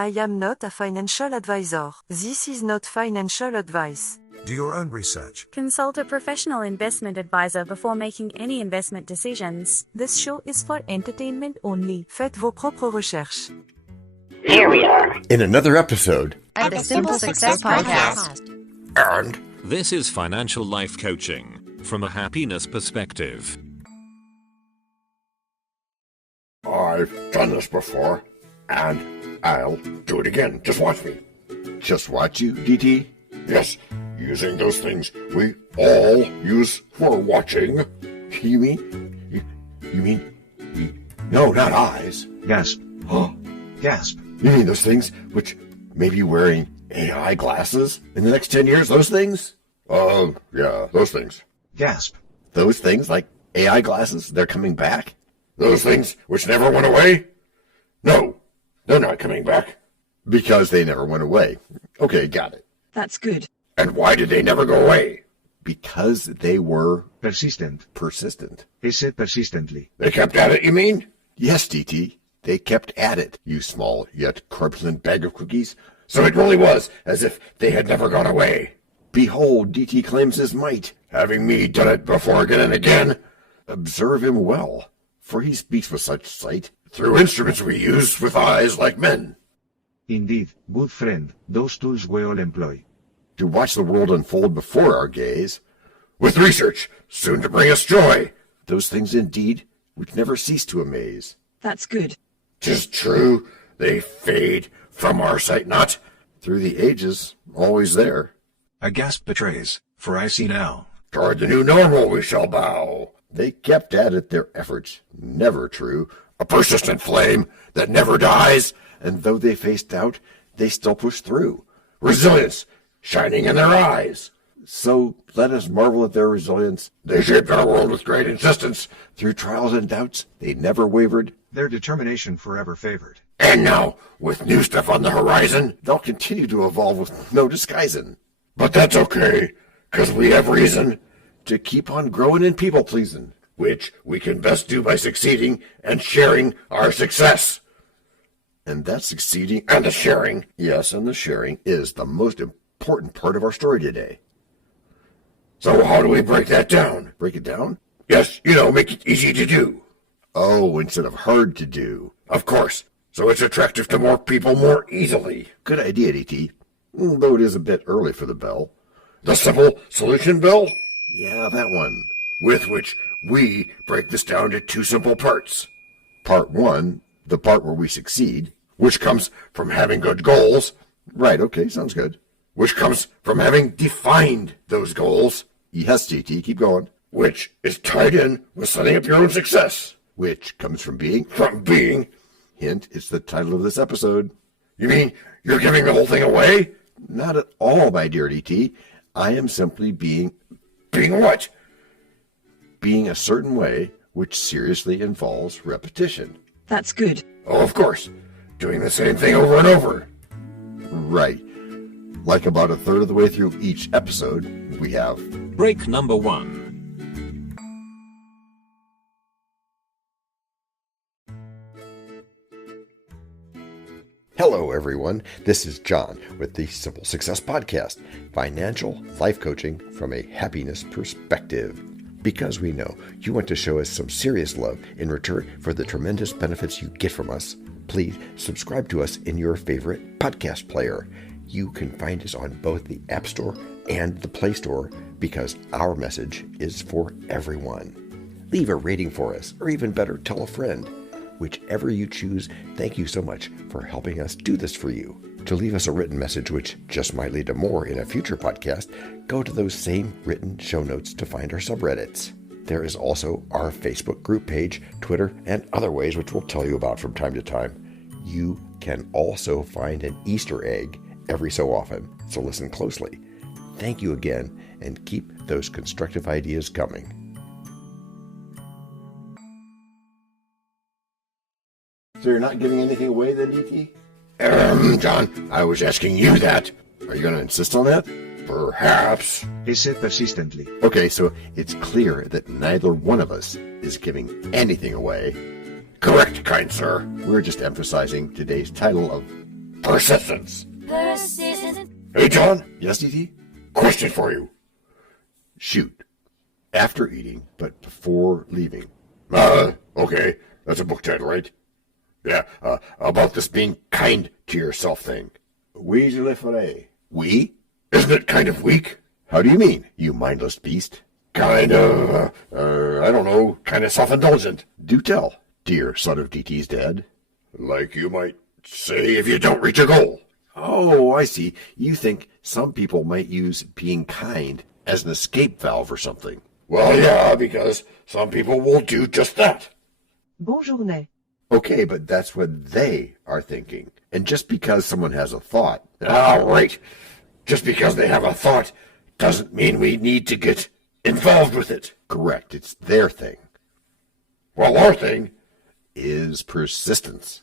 I am not a financial advisor. This is not financial advice. Do your own research. Consult a professional investment advisor before making any investment decisions. This show is for entertainment only. Faites vos propres recherches. Here we are in another episode of the Simple Success Podcast. And this is financial life coaching from a happiness perspective. I've done this before, and I'll do it again. Just watch me. Just watch you, DT? Yes, using those things we all use for watching. You mean, no, not eyes. Gasp. Huh? Gasp. You mean those things which may be wearing AI glasses in the next 10 years? Those things? Oh, yeah, those things. Gasp. Those things like AI glasses, they're coming back? Those things which never went away? No, they're not coming back. Because they never went away. Okay, got it. That's good. And why did they never go away? Because they were Persistent. He said persistently. They kept at it, you mean? Yes, DT. They kept at it, you small yet corpulent bag of cookies. So it really was as if they had never gone away. Behold, DT claims his might, having me done it before again and again. Observe him well, for he speaks with such sight, through instruments we use with eyes like men. Indeed, good friend, those tools we all employ. To watch the world unfold before our gaze, with research soon to bring us joy. Those things indeed, which never cease to amaze. That's good. 'Tis true, they fade from our sight not, through the ages, always there. A gasp betrays, for I see now. Toward the new normal we shall bow. They kept at it their efforts, never true, a persistent flame that never dies, and though they faced doubt, they still pushed through. Resilience shining in their eyes. So let us marvel at their resilience. They shaped our world with great insistence. Through trials and doubts, they never wavered. Their determination forever favored. And now, with new stuff on the horizon, they'll continue to evolve with no disguising. But that's okay, 'cause we have reason to keep on growing and people-pleasing, which we can best do by succeeding and sharing our success. And that succeeding and the sharing, yes, and the sharing, is the most important part of our story today. So how do we break that down? Break it down? Yes, make it easy to do. Oh, instead of hard to do. Of course. So it's attractive to more people more easily. Good idea, DT. Though it is a bit early for the bell. The simple solution bell? Yeah, that one. With which we break this down to two simple parts. Part one, the part where we succeed, which comes from having good goals. Right, okay, sounds good. Which comes from having defined those goals. Yes, DT, keep going. Which is tied in with setting up your own success. Which comes from being. Hint, it's the title of this episode. You mean you're giving the whole thing away? Not at all, my dear DT. I am simply being... Being what? Being a certain way, which seriously involves repetition. That's good. Oh, of course. Doing the same thing over and over. Right. Like about a third of the way through each episode, we have... Break number 1. Hello, everyone. This is John with the Simple Success Podcast, financial life coaching from a happiness perspective. Because we know you want to show us some serious love in return for the tremendous benefits you get from us, please subscribe to us in your favorite podcast player. You can find us on both the App Store and the Play Store because our message is for everyone. Leave a rating for us, or even better, tell a friend. Whichever you choose, thank you so much for helping us do this for you. To leave us a written message, which just might lead to more in a future podcast, go to those same written show notes to find our subreddits. There is also our Facebook group page, Twitter, and other ways which we'll tell you about from time to time. You can also find an Easter egg every so often, so listen closely. Thank you again, and keep those constructive ideas coming. So you're not giving anything away then, DT? John, I was asking you that. Are you going to insist on that? Perhaps. He said persistently. Okay, so it's clear that neither one of us is giving anything away. Correct, kind sir. We're just emphasizing today's title of persistence. Persistent. Hey, John, Yes, DT? question for you. Shoot. After eating, but before leaving. Okay. That's a book title, right? Yeah, about this being kind to yourself thing. Oui, je le ferai. We? Isn't it kind of weak? How do you mean, you mindless beast? Kind of, I don't know, kind of self-indulgent. Do tell, dear son of DT's dad. Like you might say if you don't reach a goal. Oh, I see. You think some people might use being kind as an escape valve or something. Well, yeah, because some people will do just that. Bonjournet. Okay, but that's what they are thinking. And just because someone has a thought, Right. Just because they have a thought doesn't mean we need to get involved with it. correct, it's their thing, Well, our thing, is persistence.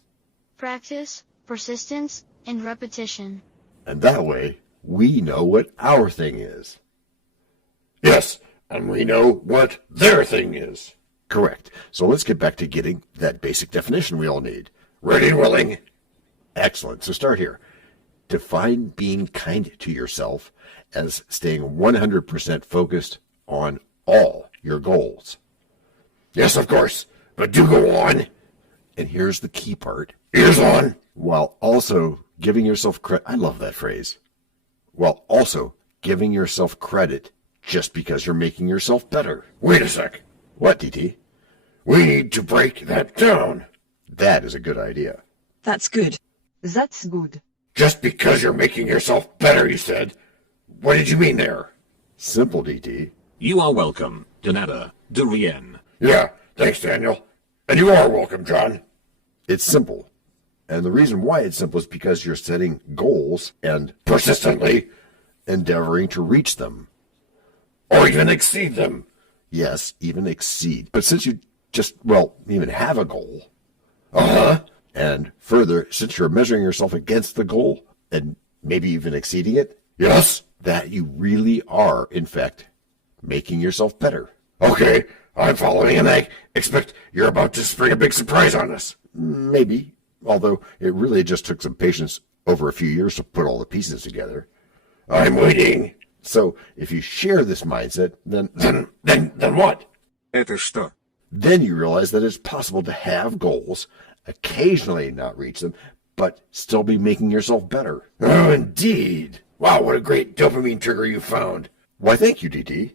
Practice, persistence, and repetition. And that way, we know what our thing is. yes, and we know what their thing is. Correct. So let's get back to getting that basic definition we all need. Ready and willing. Excellent. So start here. Define being kind to yourself as staying 100% focused on all your goals. Yes, of course, but do go on. And here's the key part. Ears on. While also giving yourself credit. I love that phrase. While also giving yourself credit just because you're making yourself better. Wait a sec. What, DT? We need to break that down. That is a good idea. That's good. That's good. Just because you're making yourself better, you said. What did you mean there? Simple, DT. You are welcome, de nada, de rien. Yeah, thanks, Daniel. And you are welcome, John. It's simple. And the reason why it's simple is because you're setting goals and Persistently, endeavoring to reach them. or even exceed them. Yes, even exceed. But since you just, even have a goal, and further, since you're measuring yourself against the goal and maybe even exceeding it, Yes? that you really are, in fact, making yourself better. Okay, I'm following, and I expect you're about to spring a big surprise on us. Maybe, although it really just took some patience over a few years to put all the pieces together. I'm waiting. So if you share this mindset, then Then what? then you realize that it's possible to have goals, occasionally not reach them, but still be making yourself better. Oh, indeed. Wow, what a great dopamine trigger you found. Why, thank you, DT.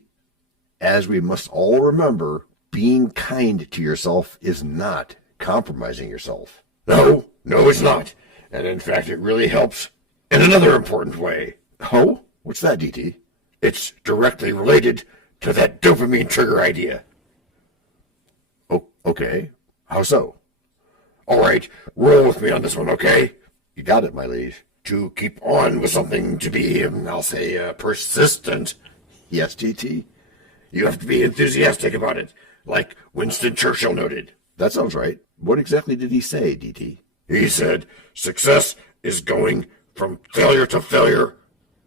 As we must all remember, being kind to yourself is not compromising yourself. No, it's not. And in fact, it really helps in another important way. Oh? What's that, DT? It's directly related to that dopamine trigger idea. Oh, okay. How so? All right, roll with me on this one, okay? You got it, my liege. To keep on with something to be, I'll say, persistent, Yes, DT? you have to be enthusiastic about it, like Winston Churchill noted. That sounds right. What exactly did he say, DT? He said, success is going from failure to failure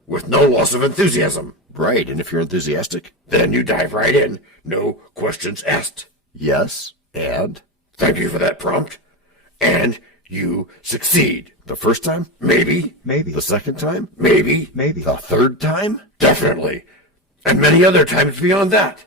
with no loss of enthusiasm. Right, and if you're enthusiastic? Then you dive right in, no questions asked. Yes, and? Thank you for that prompt. And you succeed. The first time? Maybe. The second time? Maybe. The third time? Definitely. And many other times beyond that.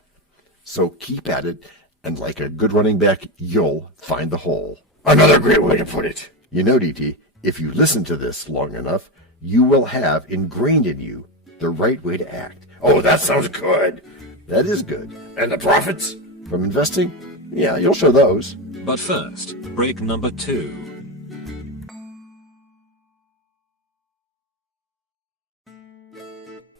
So keep at it, and like a good running back, you'll find the hole. Another great way to put it. You know, DT, if you listen to this long enough, you will have ingrained in you the right way to act. Oh, that sounds good. That is good. And the profits? From investing? Yeah, you'll show those. But first, break number 2.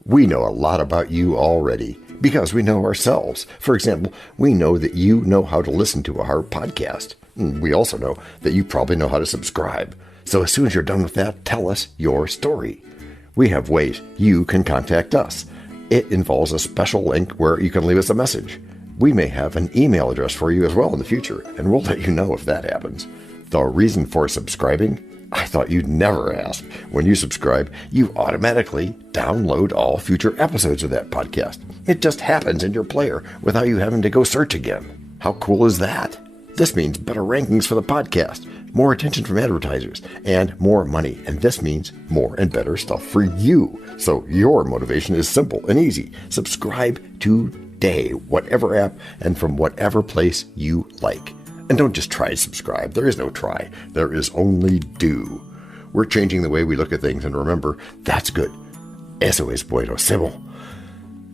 We know a lot about you already because we know ourselves. For example, we know that you know how to listen to our podcast. We also know that you probably know how to subscribe. So as soon as you're done with that, tell us your story. We have ways you can contact us. It involves a special link where you can leave us a message. We may have an email address for you as well in the future, and we'll let you know if that happens. The reason for subscribing? I thought you'd never ask. When you subscribe, you automatically download all future episodes of that podcast. It just happens in your player without you having to go search again. How cool is that? This means better rankings for the podcast, more attention from advertisers, and more money. And this means more and better stuff for you. So your motivation is simple and easy. Subscribe today, whatever app and from whatever place you like. And don't just try to subscribe. There is no try. There is only do. We're changing the way we look at things, and remember, that's good. Eso es bueno, sebo.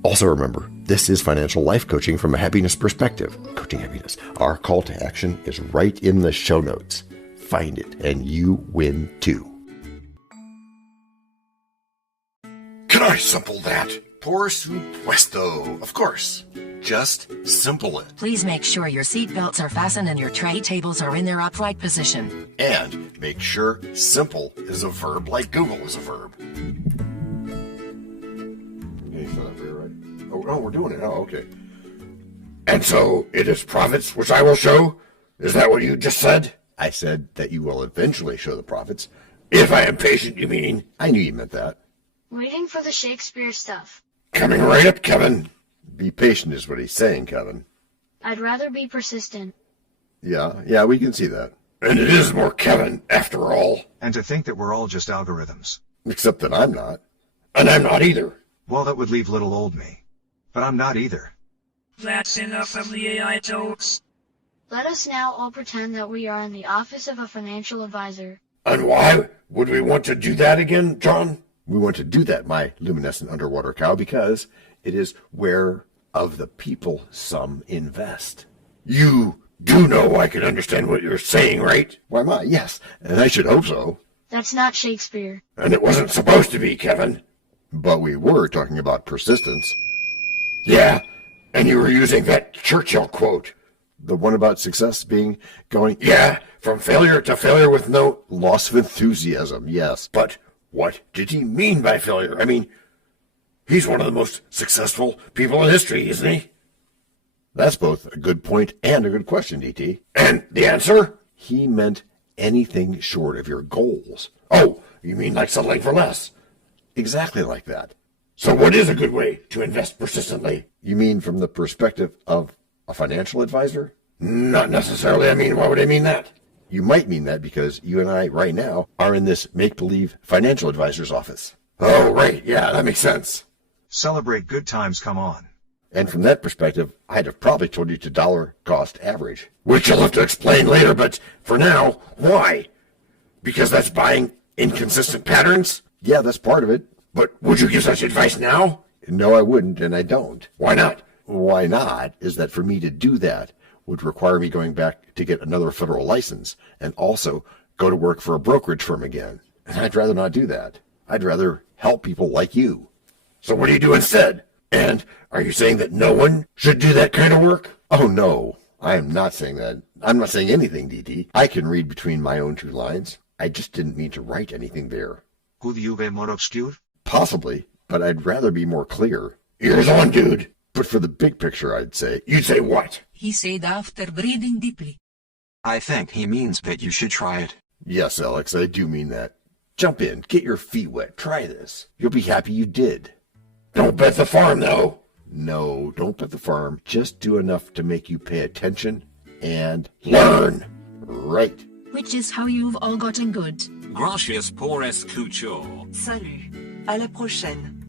Also remember, this is financial life coaching from a happiness perspective. Coaching happiness. Our call to action is right in the show notes. Find it, and you win too. Can I simple that? Por supuesto. Of course. Just simple it. Please make sure your seatbelts are fastened and your tray tables are in their upright position. And make sure simple is a verb like Google is a verb. Oh, we're doing it. Oh, okay. And so it is profits which I will show? Is that what you just said? I said that you will eventually show the profits. If I am patient, you mean? I knew you meant that. Waiting for the Shakespeare stuff. Coming right up, Kevin. Be patient is what he's saying, Kevin. I'd rather be persistent. Yeah, we can see that. And it is more Kevin, after all. And to think that we're all just algorithms. Except that I'm not. And I'm not either. Well, that would leave little old me. But I'm not either. That's enough of the AI jokes. Let us now all pretend that we are in the office of a financial advisor. And why would we want to do that again, John? We want to do that, my luminescent underwater cow, because it is where of the people some invest. You do know I can understand what you're saying, right? Why, my, yes, and I should hope so. That's not Shakespeare. And it wasn't supposed to be, Kevin. But we were talking about persistence. Yeah, and you were using that Churchill quote. The one about success being going, yeah, from failure to failure with no loss of enthusiasm, yes. But what did he mean by failure? I mean, he's one of the most successful people in history, isn't he? That's both a good point and a good question, DT. And the answer? He meant anything short of your goals. Oh, you mean like settling for less? Exactly like that. So what is a good way to invest persistently? You mean from the perspective of a financial advisor? Not necessarily. I mean, why would I mean that? You might mean that because you and I right now are in this make-believe financial advisor's office. Oh, right. Yeah, that makes sense. Celebrate good times come on. And from that perspective, I'd have probably told you to dollar cost average. Which you'll have to explain later, but for now, why? Because that's buying inconsistent patterns? Yeah, that's part of it. But would you give such advice now? No, I wouldn't, and I don't. Why not? Why not is that for me to do that would require me going back to get another federal license and also go to work for a brokerage firm again. And I'd rather not do that. I'd rather help people like you. So what do you do instead? And are you saying that no one should do that kind of work? Oh, no. I am not saying that. I'm not saying anything, DT. I can read between my own two lines. I just didn't mean to write anything there. Could you be more obscure? Possibly, but I'd rather be more clear. Ears on, dude. But for the big picture, I'd say. You'd say what? He said after breathing deeply. I think he means that you should try it. Yes, Alex, I do mean that. Jump in, get your feet wet, try this. You'll be happy you did. Don't bet the farm, though. No, don't bet the farm. Just do enough to make you pay attention and learn. Right. Which is how you've all gotten good. Gracias por escuchar. Salut. À la prochaine.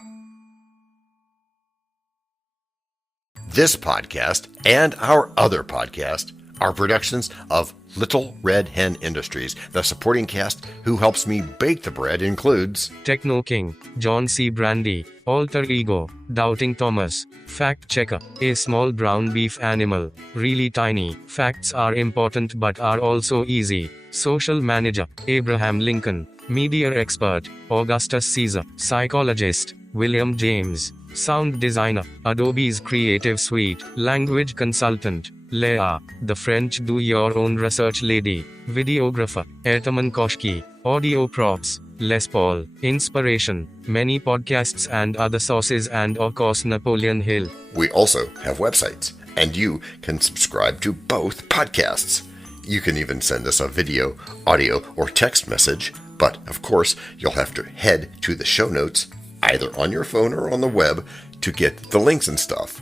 This podcast and our other podcast are productions of Little Red Hen Industries. The supporting cast who helps me bake the bread includes Techno King, John Brandy, Alter Ego, Doubting Thomas, Fact Checker, a small brown beef animal, really tiny, facts are important but are also easy, Social Manager, Abraham Lincoln, Media Expert, Augustus Caesar, Psychologist, William James, Sound Designer, Adobe's Creative Suite, Language Consultant, Leah, the French do-your-own research lady, Videographer, Ertaman Koshki, Audio Props, Les Paul, Inspiration, many podcasts and other sources and of course Napoleon Hill. We also have websites, and you can subscribe to both podcasts. You can even send us a video, audio, or text message, but of course you'll have to head to the show notes, either on your phone or on the web, to get the links and stuff.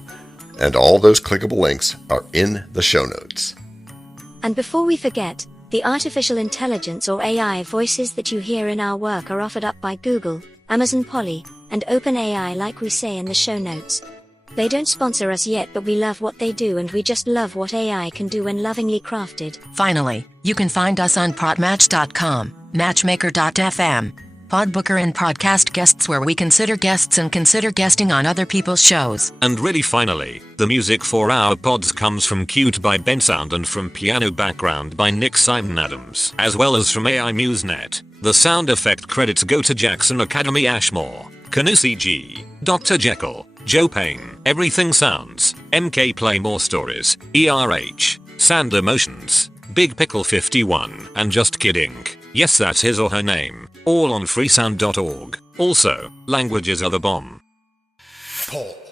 And all those clickable links are in the show notes. And before we forget, The artificial intelligence or AI voices that you hear in our work are offered up by Google, Amazon Polly, and OpenAI like we say in the show notes. They don't sponsor us yet, but we love what they do, and we just love what AI can do when lovingly crafted. Finally, you can find us on protmatch.com, matchmaker.fm, Podbooker, and Podcast Guests, where we consider guests and consider guesting on other people's shows. And really finally, the music for our pods comes from Cute by Ben Sound and from Piano Background by Nick Simon Adams, as well as from AI MuseNet. The sound effect credits go to Jackson Academy Ashmore, Canusi G, Dr. Jekyll, Joe Payne, Everything Sounds, MK Play More Stories, ERH, Sand Emotions, Big Pickle 51, and Just Kidding. Yes, that's his or her name. All on freesound.org. Also, languages are the bomb. Paul.